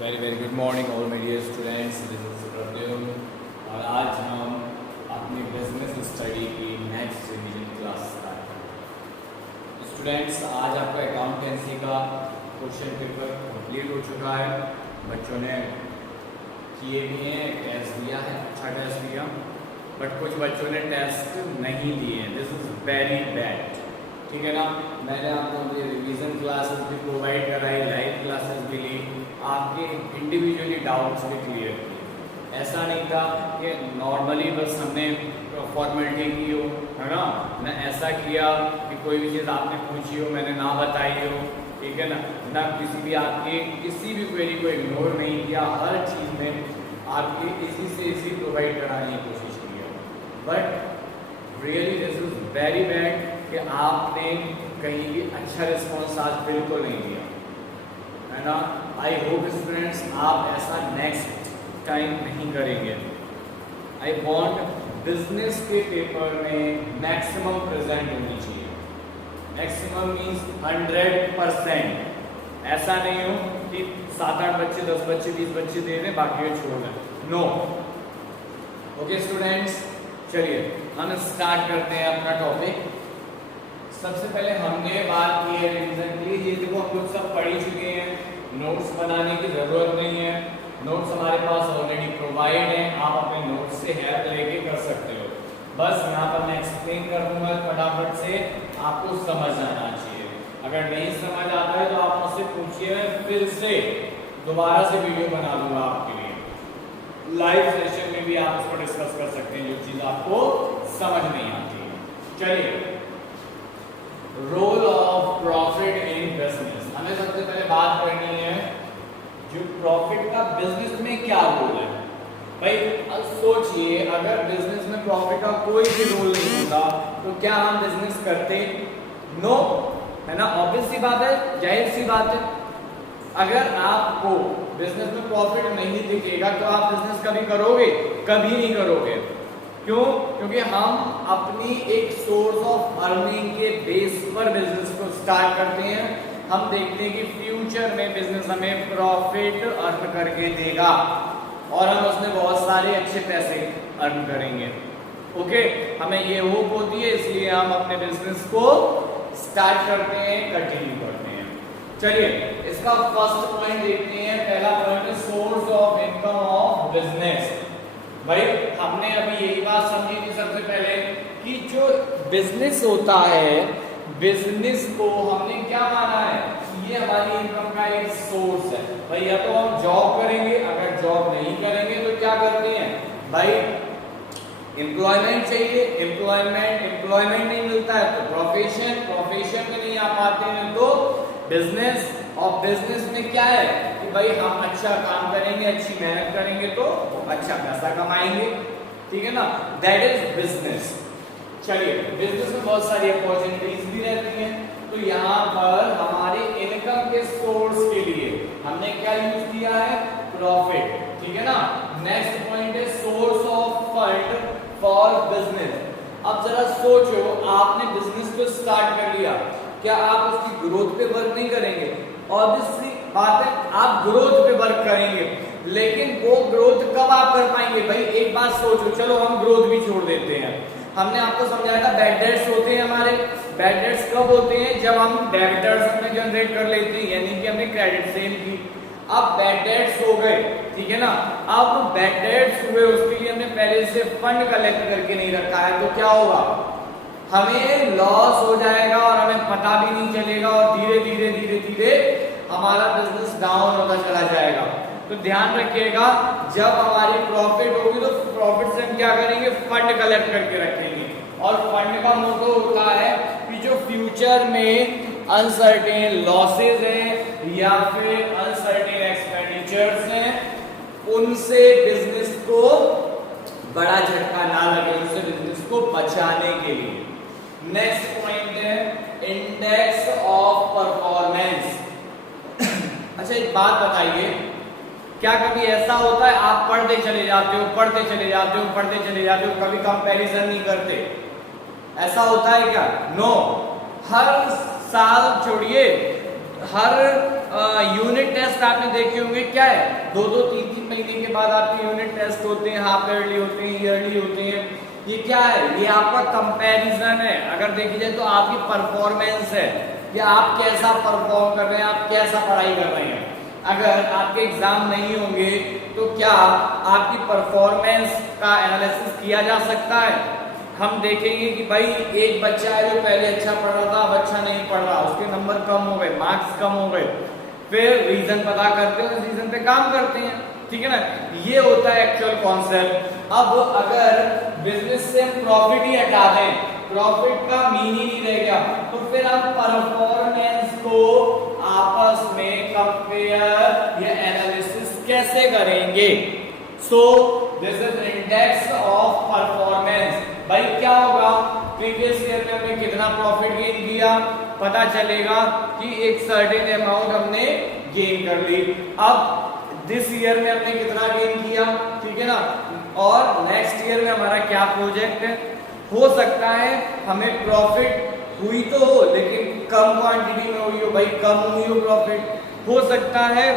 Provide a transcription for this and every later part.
Very very good morning all my dear students, this is Subramaniam और आज हम अपनी बिजनेस स्टडी की नेक्स्ट रिवीजन क्लास स्टार्ट करेंगे। स्टूडेंट्स, आज आपका अकाउंटेंसी का क्वेश्चन पेपर कंप्लीट हो चुका है। बच्चों ने किए भी हैं, टेस्ट दिया है, अच्छा टेस्ट दिया, बट कुछ बच्चों ने टेस्ट नहीं दिए हैं। दिस इज़ वेरी बैड, ठीक है ना। मैंने आपको रिवीजन क्लासेस भी प्रोवाइड कराई, लाइव क्लासेस भी ली, आपके इंडिविजुअली डाउट्स भी क्लियर किए। ऐसा नहीं था कि नॉर्मली बस हमने फॉर्मेलिटी की हो, है ना, ना ऐसा किया कि कोई भी चीज़ आपने पूछी हो मैंने ना बताई हो, ठीक है ना, ना किसी भी आपकी किसी भी क्वेरी को इग्नोर नहीं किया। हर चीज़ में आपकी इसी से इसी प्रोवाइड कराने की कोशिश की है। But really this is very bad कि आपने कहीं भी अच्छा रिस्पॉन्स आज बिल्कुल नहीं दिया, है ना। आई होप स्टूडेंट्स आप ऐसा नेक्स्ट टाइम नहीं करेंगे। आई वांट बिजनेस के पेपर में मैक्सिमम प्रेजेंट होनी चाहिए। Maximum means 100%। ऐसा नहीं हो कि 7-8 बच्चे 10 बच्चे 20 बच्चे दे रहे बाकी छोड़ दें। नो। ओके स्टूडेंट्स, चलिए हम स्टार्ट करते हैं अपना टॉपिक। सबसे पहले हमने बात की है रिवीजन के लिए। ये देखो हम लोग सब पढ़ ही चुके हैं, नोट्स बनाने की जरूरत नहीं है। नोट्स हमारे पास ऑलरेडी प्रोवाइड है, आप अपने नोट्स से हेल्प लेके कर सकते हो। बस यहाँ पर मैं एक्सप्लेन कर दूंगा फटाफट से, आपको समझ आना चाहिए। अगर नहीं समझ आता है तो आप मुझसे पूछिए, मैं फिर से दोबारा से वीडियो बना दूंगा आपके लिए। लाइव सेशन में भी आप उसको डिस्कस कर सकते हैं जो चीज आपको समझ नहीं आती है। चलिए, role of profit in business. हमें सबसे पहले बात करनी है जो प्रॉफिट का बिजनेस में क्या रोल है। भाई अब सोचिए, अगर बिजनेस में प्रॉफिट का कोई भी रोल नहीं होता तो क्या हम बिजनेस करते? नो, है ना। ऑब्वियस सी बात है, जाहिर सी बात है। अगर आपको बिजनेस में प्रॉफिट नहीं दिखेगा तो आप बिजनेस कभी करोगे? कभी नहीं करोगे। क्यों? क्योंकि हम अपनी एक सोर्स ऑफ अर्निंग के बेस पर बिजनेस को स्टार्ट करते हैं। हम देखते हैं कि फ्यूचर में बिजनेस हमें प्रॉफिट अर्न करके देगा और हम उसमें बहुत सारे अच्छे पैसे अर्न करेंगे। ओके, हमें ये होप होती है, इसलिए हम अपने बिजनेस को स्टार्ट करते हैं, कंटिन्यू करते हैं। चलिए इसका फर्स्ट पॉइंट देखते हैं। पहला पॉइंट है source of income of business. भाई हमने अभी यही बात समझी थी सबसे पहले कि जो बिजनेस होता है, बिजनेस को हमने क्या माना है, ये हमारी इनकम का एक सोर्स है। भाई या तो हम जॉब करेंगे, अगर जॉब नहीं करेंगे तो क्या करते हैं भाई, एम्प्लॉयमेंट चाहिए, एम्प्लॉयमेंट नहीं मिलता है तो प्रोफेशन में नहीं आ पाते हैं तो बिजनेस। और बिजनेस में क्या है कि भाई हम अच्छा काम करेंगे, अच्छी मेहनत करेंगे तो अच्छा पैसा कमाएंगे, ठीक है ना। That is business. चलिए, बिजनेस में बहुत सारी अपॉर्चुनिटीज भी रहती हैं, तो यहाँ पर हमारे इनकम के सोर्स के लिए हमने क्या यूज किया है? प्रॉफिट, ठीक है ना। नेक्स्ट पॉइंट है source of fund for business. अब जरा सोचो, आपने बिजनेस को स्टार्ट कर लिया, क्या आप उसकी ग्रोथ पे वर्क नहीं करेंगे? ऑब्वियसली बात है, आप ग्रोथ पे वर्क करेंगे, लेकिन वो ग्रोथ कब आप कर पाएंगे? भाई एक बात सोचो, चलो हम ग्रोथ भी छोड़ देते हैं। हमने आपको समझाया था बैड डेट्स होते हैं हमारे। बैड डेट्स कब होते हैं? जब हम डेबिटर्स अपने जनरेट कर लेते हैं, यानी कि हमने क्रेडिट सेल की। अब बैड डेट्स हो गए, ठीक है ना। अब बैड डेट्स हुए, उसके लिए हमने पहले से फंड कलेक्ट करके नहीं रखा है तो क्या होगा? हमें लॉस हो जाएगा और हमें पता भी नहीं चलेगा और धीरे धीरे हमारा बिजनेस डाउन होता चला जाएगा। तो ध्यान रखिएगा, जब हमारी प्रॉफिट होगी तो प्रॉफिट से हम क्या करेंगे? फंड कलेक्ट करके रखेंगे। और फंड का मोटो होता है कि जो फ्यूचर में अनसर्टेन लॉसेज हैं या फिर अनसर्टेन एक्सपेंडिचर्स हैं, उनसे बिजनेस को बड़ा झटका ना लगे, उनसे बिजनेस को बचाने के लिए। नेक्स्ट पॉइंट है इंडेक्स ऑफ परफॉर्मेंस। अच्छा एक बात बताइए, क्या कभी ऐसा होता है आप पढ़ते चले जाते हो, कभी कंपैरिजन नहीं करते? ऐसा होता है क्या? नो। हर साल छोड़िए, हर यूनिट टेस्ट टेस्ट आपने देखे होंगे, क्या है, 2-3 महीने के बाद आपके यूनिट टेस्ट होते हैं, हाफ ईयरली होते हैं, ईयरली होते हैं। ये क्या है, ये आपका कंपैरिजन है। अगर देखी जाए तो आपकी परफॉर्मेंस है कि आप कैसा परफॉर्म कर रहे हैं, आप कैसा पढ़ाई कर रहे हैं। अगर आपके एग्जाम नहीं होंगे तो क्या आपकी परफॉर्मेंस का एनालिसिस किया जा सकता है? हम देखेंगे कि भाई एक बच्चा है जो पहले अच्छा पढ़ रहा था, अब अच्छा नहीं पढ़ रहा, उसके नंबर कम हो गए, मार्क्स कम हो गए, फिर रीजन पता करते हैं, उस रीजन पे काम करते हैं, ठीक है ना। ये होता है एक्चुअल कॉन्सेप्ट। अब अगर बिजनेस से हम प्रॉफिट ही हटा दें, प्रॉफिट का मीन ही नहीं रह गया, तो फिर हम परफॉर्मेंस को आपस में कंपेयर या एनालिसिस कैसे करेंगे? So this is index of performance. भाई क्या होगा, प्रीवियस ईयर में हमने कितना प्रॉफिट गेन किया, पता चलेगा कि एक सर्टेन अमाउंट हमने गेन कर ली। अब दिस ईयर में हमने कितना गेन किया, ठीक है ना, और नेक्स्ट ईयर में हमारा क्या प्रोजेक्ट है। हो सकता है हमें प्रॉफिट हुई तो हो लेकिन कम क्वांटिटी में हुई हो, भाई कम हुई हो प्रॉफिट। हो सकता है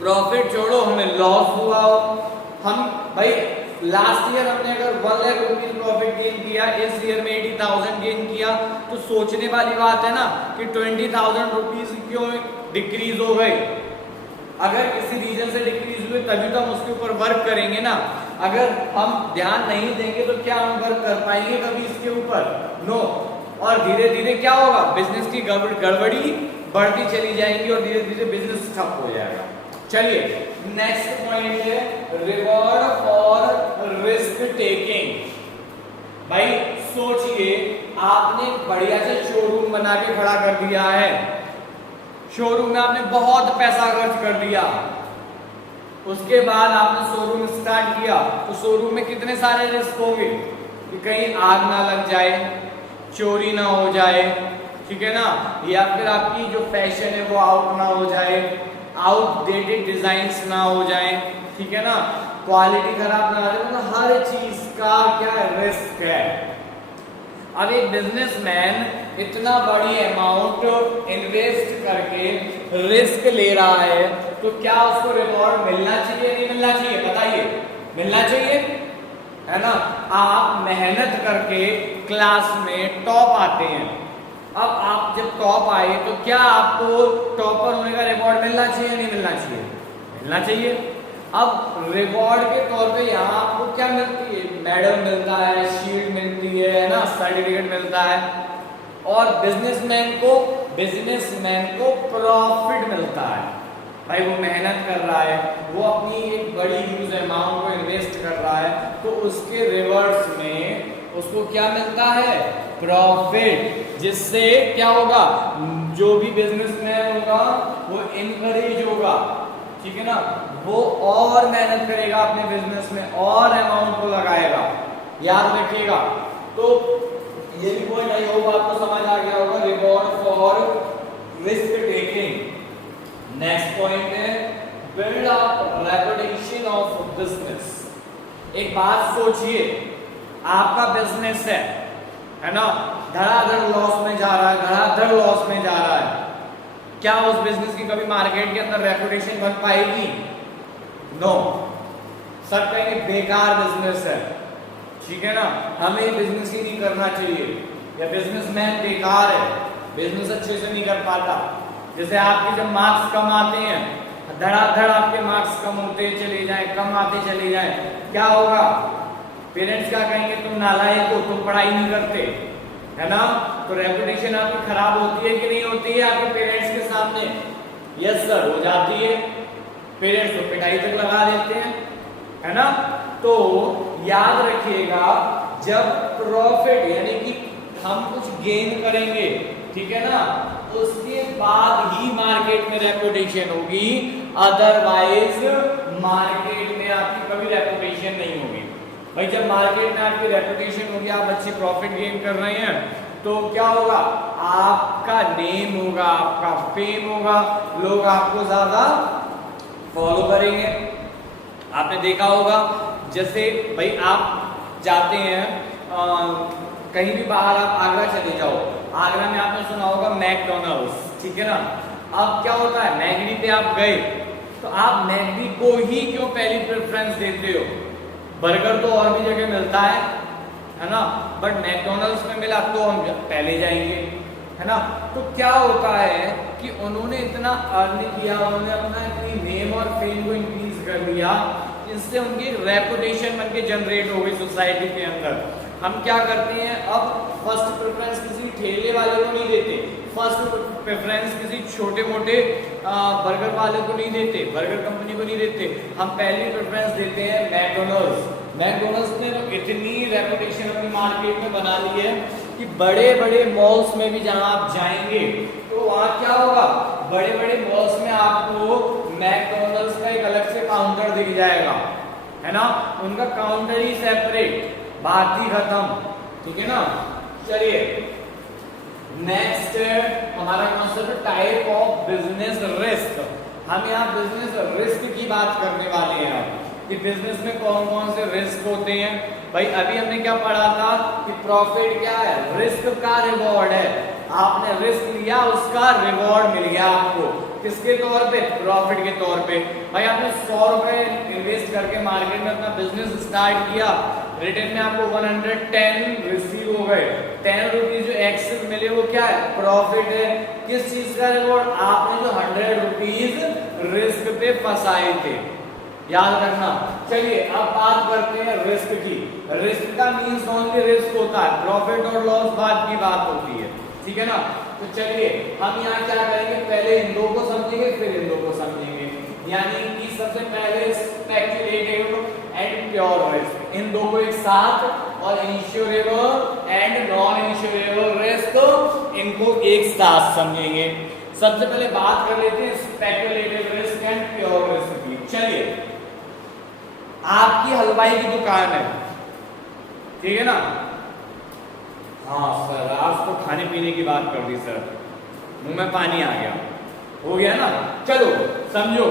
प्रॉफिट छोड़ो हमें लॉस हुआ हो। हम भाई लास्ट ईयर हमने अगर 1 लाख रुपीज प्रॉफिट गेन किया, इस ईयर में 80,000 गेन किया, तो सोचने वाली बात है ना कि 20,000 रुपीज क्यों डिक्रीज हो गए। अगर किसी रीजन से डिक्रीज हुए तभी तो हम उसके ऊपर वर्क करेंगे ना। अगर हम ध्यान नहीं देंगे तो क्या हम वर्क कर पाएंगे कभी इसके ऊपर? नो। और धीरे धीरे क्या होगा, बिजनेस की गड़बड़ी बढ़ती चली जाएगी और धीरे धीरे बिजनेस ठप हो जाएगा। चलिए नेक्स्ट पॉइंट है रिवॉर्ड फॉर रिस्क टेकिंग। भाई सोचिए आपने बढ़िया से शोरूम बना के खड़ा कर दिया है, शोरूम में आपने बहुत पैसा खर्च कर दिया, उसके बाद आपने शोरूम स्टार्ट किया तो शोरूम में कितने सारे रिस्क होंगे कि कहीं आग ना लग जाए, चोरी ना हो जाए, ठीक है ना, या फिर आपकी जो फैशन है वो आउट ना हो जाए, आउटडेटेड डिजाइन्स ना हो जाए, ठीक है ना, क्वालिटी खराब ना हो जाए, मतलब हर चीज का क्या रिस्क है। अब एक बिजनेसमैन इतना बड़ी अमाउंट इन्वेस्ट करके रिस्क ले रहा है तो क्या उसको रिवॉर्ड मिलना चाहिए नहीं मिलना चाहिए? बताइए, मिलना चाहिए, है ना। आप मेहनत करके क्लास में टॉप आते हैं, अब आप जब टॉप आए तो क्या आपको टॉपर होने का रिवॉर्ड मिलना चाहिए नहीं मिलना चाहिए? मिलना चाहिए। अब रिवॉर्ड के तौर पे यहाँ आपको क्या मिलती है? मेडल मिलता है, शील्ड मिलती है ना, सर्टिफिकेट मिलता है। और बिजनेसमैन को प्रॉफिट मिलता है। भाई वो मेहनत कर रहा है, वो अपनी एक बड़ी ह्यूज अमाउंट को इन्वेस्ट कर रहा है, तो उसके रिवर्स में उसको क्या मिलता है? प्रॉफिट। जिससे क्या होगा, जो भी बिजनेसमैन होगा वो इनकरेज होगा, ठीक है ना, वो और मेहनत करेगा अपने बिजनेस में और अमाउंट को लगाएगा। याद रखिएगा। तो ये भी पॉइंट आई होप आपको समझ आ गया होगा, reward for risk taking. Next point है build up reputation of business. एक बात सोचिए, आपका बिजनेस है ना, धड़ाधड़ लॉस में जा रहा है, धड़ाधड़ लॉस में जा रहा है, क्या उस बिजनेस की कभी मार्केट के अंदर रेपुटेशन बन पाएगी? नो। सब कहेंगे बेकार बिजनेस है, ठीक है ना, हमें बिजनेस ही नहीं करना चाहिए, या बिजनेसमैन बेकार है, बिजनेस अच्छे से नहीं कर पाता। जैसे आपके जब मार्क्स कम आते हैं, धड़ाधड़ आपके मार्क्स कम होते चले जाए, कम आते चले जाए, क्या होगा? पेरेंट्स क्या कहेंगे? तुम नालायक हो, तुम पढ़ाई नहीं करते, है ना। तो रेपुटेशन आपकी खराब होती है कि नहीं होती है आपके पेरेंट्स के सामने? यस सर, हो जाती है। पेरेंट्स तो पिटाई तक लगा देते हैं, है ना। तो याद रखिएगा, जब प्रॉफिट यानी कि हम कुछ गेन करेंगे, ठीक है ना, उसके बाद ही मार्केट में रेपुटेशन होगी, अदरवाइज मार्केट में आपकी कभी रेपुटेशन नहीं होगी। भाई जब मार्केट में आपकी रेपुटेशन होगी, आप अच्छी प्रॉफिट गेन कर रहे हैं, तो क्या होगा? आपका नेम होगा, आपका फेम होगा, लोग आपको ज्यादा फॉलो करेंगे। आपने देखा होगा, जैसे भाई आप जाते हैं कहीं भी बाहर, आप आगरा चले जाओ, आगरा में आपने सुना होगा मैकडॉनल्ड्स, ठीक है ना। अब क्या होता है, मैगडी पे आप गए तो आप मैगडी को ही क्यों पहली प्रेफरेंस देते हो? बर्गर तो और भी जगह मिलता है ना, बट मैकडोनल्ड्स में मिला तो हम पहले जाएंगे, है ना। तो क्या होता है कि उन्होंने इतना अर्न किया, उन्होंने अपना इतनी नेम और फेम को इंक्रीज कर दिया, इससे उनकी रेपुटेशन बन के जनरेट हो गई सोसाइटी के अंदर। हम क्या करते हैं, अब फर्स्ट प्रेफरेंस किसी ठेले वाले को नहीं देते, फर्स्ट प्रेफरेंस किसी छोटे मोटे बर्गर वाले को नहीं देते, बर्गर कंपनी को नहीं देते, हम पहली प्रेफरेंस देते हैं मैकडोनल्ड्स। मैकडोनल्ड्स ने इतनी रेपुटेशन अपनी मार्केट में बना ली है कि बड़े बड़े मॉल्स में भी जहां आप जाएंगे तो वहां क्या होगा, बड़े बड़े मॉल्स में आपको मैकडोनल्ड्स का एक अलग से काउंटर दिख जाएगा, है ना। उनका काउंटर ही सेपरेट, बात ही खत्म, ठीक है ना। चलिए नेक्स्ट हमारा concept type of business risk. हम यहाँ बिजनेस रिस्क की बात करने वाले हैं कि बिजनेस में कौन कौन से रिस्क होते हैं। भाई अभी हमने क्या पढ़ा था कि प्रॉफिट क्या है, रिस्क का रिवॉर्ड है। आपने रिस्क लिया, उसका रिवॉर्ड मिल गया आपको, किसके तौर पे, प्रॉफिट के तौर पे। भाई आपने 100 रुपए इन्वेस्ट करके मार्केट में अपना बिजनेस स्टार्ट किया, रिटर्न में आपको 110 रिसीव हो गए, 10 रुपीज जो एक्सेस मिले वो क्या है, प्रॉफिट है। किस चीज का रिवॉर्ड, आपने जो 100 रुपीज रिस्क पे फंसाए थे, याद रखना। चलिए अब बात करते हैं रिस्क की। रिस्क का मीन्स ओनली रिस्क होता है, प्रॉफिट और लॉस बाद की बात होती है, ठीक है ना। तो चलिए हम यहाँ क्या करेंगे, पहले इन दो को समझेंगे फिर इन दो को समझेंगे, यानी कि सबसे पहले स्पेक्युलेटिव एंड प्योर रिस्क, इन दो को एक साथ, और insurable and non insurable risk, इनको एक साथ समझेंगे। सबसे पहले बात कर लेते हैं speculative risk and pure risk की। चलिए आपकी हलवाई की दुकान है, ठीक है ना। हाँ सर आज तो खाने पीने की बात कर दी सर, मुंह में पानी आ गया, हो गया ना। चलो समझो,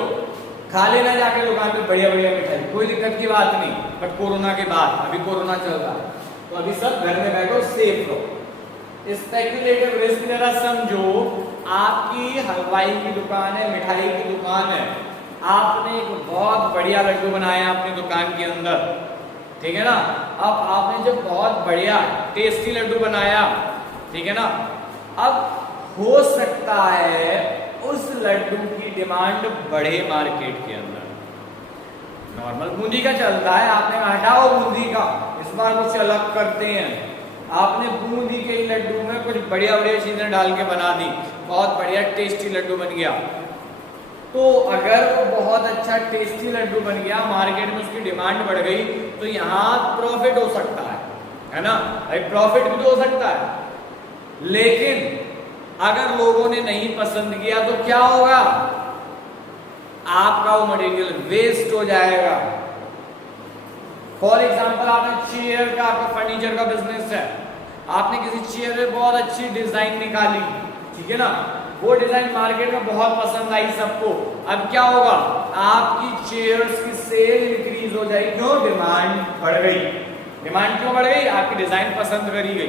खा लेना जाके दुकान पे बढ़िया बढ़िया मिठाई, कोई दिक्कत की बात नहीं। बट कोरोना के बाद, अभी कोरोना चल रहा है तो अभी सब घर में बैठो, सेफ रहो। स्पेक्युलेटिव रिस्क जरा समझो, आपकी हलवाई की दुकान है, मिठाई की दुकान है, आपने एक बहुत बढ़िया लड्डू बनाया अपनी दुकान के अंदर, ठीक है ना। अब आपने जब बहुत बढ़िया टेस्टी लड्डू बनाया, ठीक है ना, अब हो सकता है उस लड्डू की डिमांड बढ़े मार्केट के अंदर। नॉर्मल बूंदी का चलता है, आपने हटाओ बूंदी का, इस बार कुछ अलग करते हैं। आपने बूंदी के लड्डू में कुछ बढ़िया बढ़िया चीजें डाल के बना दी, बहुत बढ़िया टेस्टी लड्डू बन गया। तो अगर वो बहुत अच्छा टेस्टी लड्डू बन गया, मार्केट में उसकी डिमांड बढ़ गई, तो यहाँ प्रॉफिट हो सकता है ना भाई, प्रॉफिट भी तो हो सकता है। लेकिन अगर लोगों ने नहीं पसंद किया तो क्या होगा, आपका वो मटेरियल वेस्ट हो जाएगा। फॉर एग्जाम्पल आपने चेयर का, आपका फर्नीचर का बिजनेस है, आपने किसी चेयर में बहुत अच्छी डिजाइन निकाली, ठीक है ना, वो डिजाइन मार्केट में बहुत पसंद आई सबको। अब क्या होगा, आपकी चेयर्स की सेल इंक्रीज हो जाएगी, क्यों, डिमांड बढ़ गई। डिमांड क्यों बढ़ गई, आपकी डिजाइन पसंद करी गई,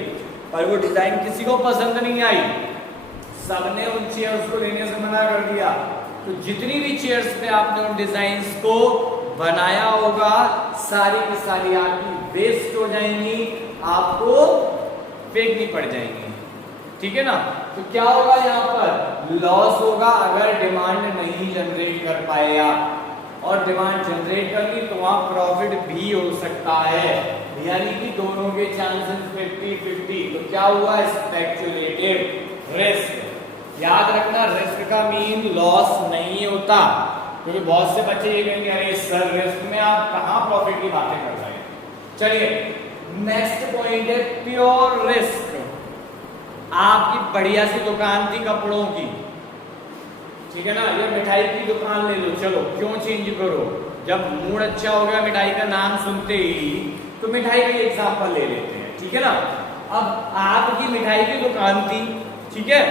पर वो डिजाइन किसी को पसंद नहीं आई, सबने उन चेयर्स को लेने से मना कर दिया। तो जितनी भी चेयर्स पे आपने उन डिजाइन्स को बनाया होगा, सारी की सारी आपकी वेस्ट हो जाएंगी, आपको फेंकनी पड़ जाएंगी, ठीक है ना। तो क्या होगा, यहाँ पर लॉस होगा अगर डिमांड नहीं जनरेट कर पाए आप, और डिमांड जनरेट कर ली तो वहां प्रॉफिट भी हो सकता है, यानी कि दोनों के चांसेस 50-50। तो क्या हुआ, स्पेक्युलेटिव रिस्क। याद रखना, रिस्क का मीन लॉस नहीं होता, क्योंकि बहुत से बच्चे ये कहेंगे अरे सर रिस्क में आप कहाँ प्रॉफिट की बातें कर रहे हैं। चलिए नेक्स्ट पॉइंट है प्योर रिस्क। आपकी बढ़िया सी दुकान थी कपड़ों की, ठीक है ना, ये मिठाई की दुकान ले लो, चलो क्यों चेंज करो, जब मूड अच्छा हो गया मिठाई का नाम सुनते ही, तो मिठाई का एग्जांपल ले लेते हैं, ठीक है ना। अब आपकी मिठाई की दुकान थी, ठीक है,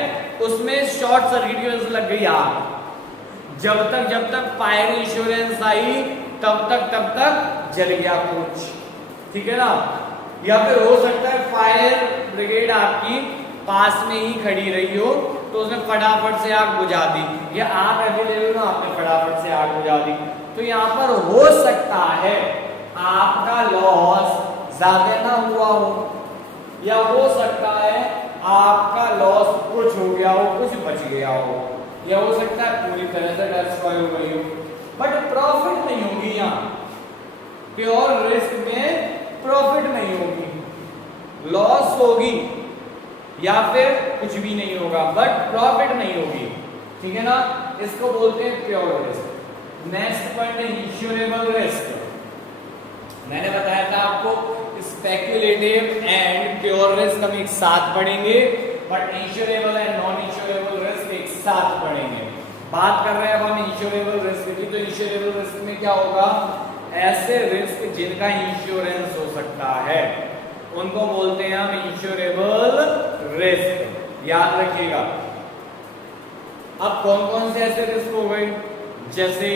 उसमें शॉर्ट सर्किट की वजह से लग गई आग, जब तक फायर इंश्योरेंस आई तब तक जल गया कुछ, ठीक है ना। या फिर हो सकता है फायर ब्रिगेड आपकी पास में ही खड़ी रही हो, तो उसने फटाफट से आग बुझा दी, या आग अवेलेबल हो आपने फटाफट से आग बुझा दी। तो यहाँ पर हो सकता है आपका लॉस ज्यादा ना हुआ हो, या हो सकता है आपका लॉस कुछ हो गया हो, कुछ बच गया हो, या हो सकता है पूरी तरह से डिस्ट्रॉय हो गई हो, बट प्रॉफिट नहीं होगी। यहाँ प्योर रिस्क में प्रॉफिट नहीं होगी, लॉस होगी या फिर कुछ भी नहीं होगा, बट प्रॉफिट नहीं होगी। ठीक है ना, इसको बोलते हैं प्योर रिस्क। नेक्स्ट पॉइंट है इंश्योरेबल रिस्क। मैंने बताया था आपको स्पेक्युलेटिव एंड प्योर रिस्क हम एक साथ पढ़ेंगे, but insurable and non insurable risk एक साथ पढ़ेंगे। बात कर रहे हैं अब हम इंश्योरेबल रिस्क की। तो इंश्योरेबल रिस्क में क्या होगा, ऐसे रिस्क जिनका इंश्योरेंस हो सकता है उनको बोलते हैं हम इंश्योरेबल रिस्क, याद रखिएगा। अब कौन कौन से ऐसे रिस्क हो गए, जैसे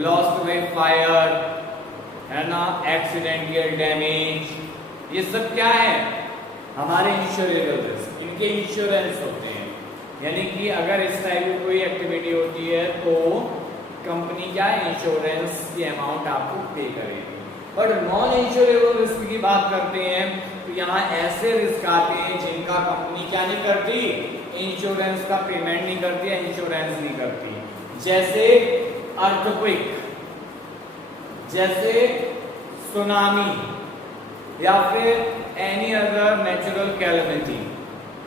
लॉस्ट बाय फायर, है ना, एक्सीडेंटल डैमेज, ये सब क्या है हमारे इंश्योरेबल रिस्क, इनके इंश्योरेंस होते हैं। यानी कि अगर इस टाइप की कोई एक्टिविटी होती है तो कंपनी क्या है, इंश्योरेंस की अमाउंट आपको पे करेगी। बट नॉन इंश्योरेबल रिस्क की बात करते हैं तो यहाँ ऐसे रिस्क आते हैं जिनका कंपनी क्या नहीं करती, इंश्योरेंस का पेमेंट नहीं करती है, इंश्योरेंस नहीं करती। जैसे अर्थक्वेक, जैसे सुनामी, या फिर any other natural calamity.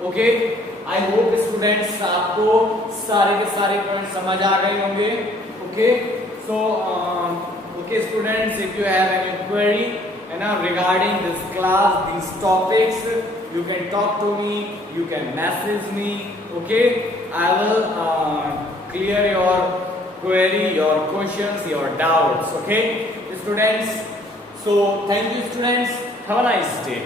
Okay, I hope students आपको सारे के सारे पॉइंट समझ आ गए होंगे। Okay, so okay students, if you have any query regarding this class, these topics, you can talk to me, you can message me. Okay, I will clear your query, your questions, your doubts. Okay students, so thank you students, have a nice day.